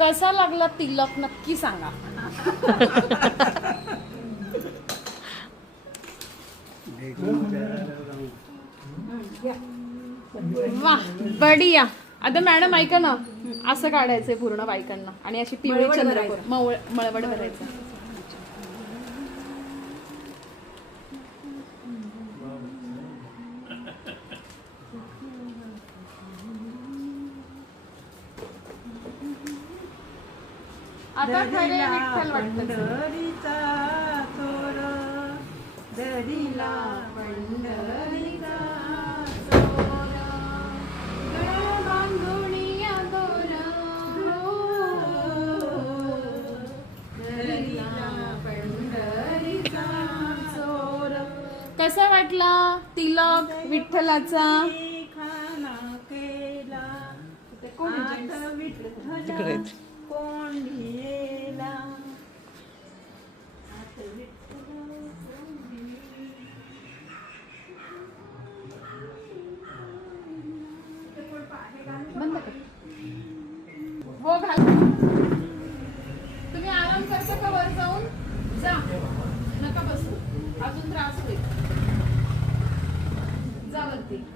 कसा लागला तिलक नक्की सांगा. वा बढिया. आता मॅडम ऐका ना. असं काढायचंय पूर्ण बायकांना. आणि अशी पिवळी. मवळ- मळवट भरायचं. आता खरे विठ्ठल वाटतं. पंढरीचा चोर दरीला पंढरीचा चोर. दरीला पंढरीचा चोर कसा वाटला तिलक विठ्ठलाचा? खाना केला. हो घाल तुम्ही आराम करता का वर जाऊन? जा. नका बसू. अजून त्रास होईल. जा वरती.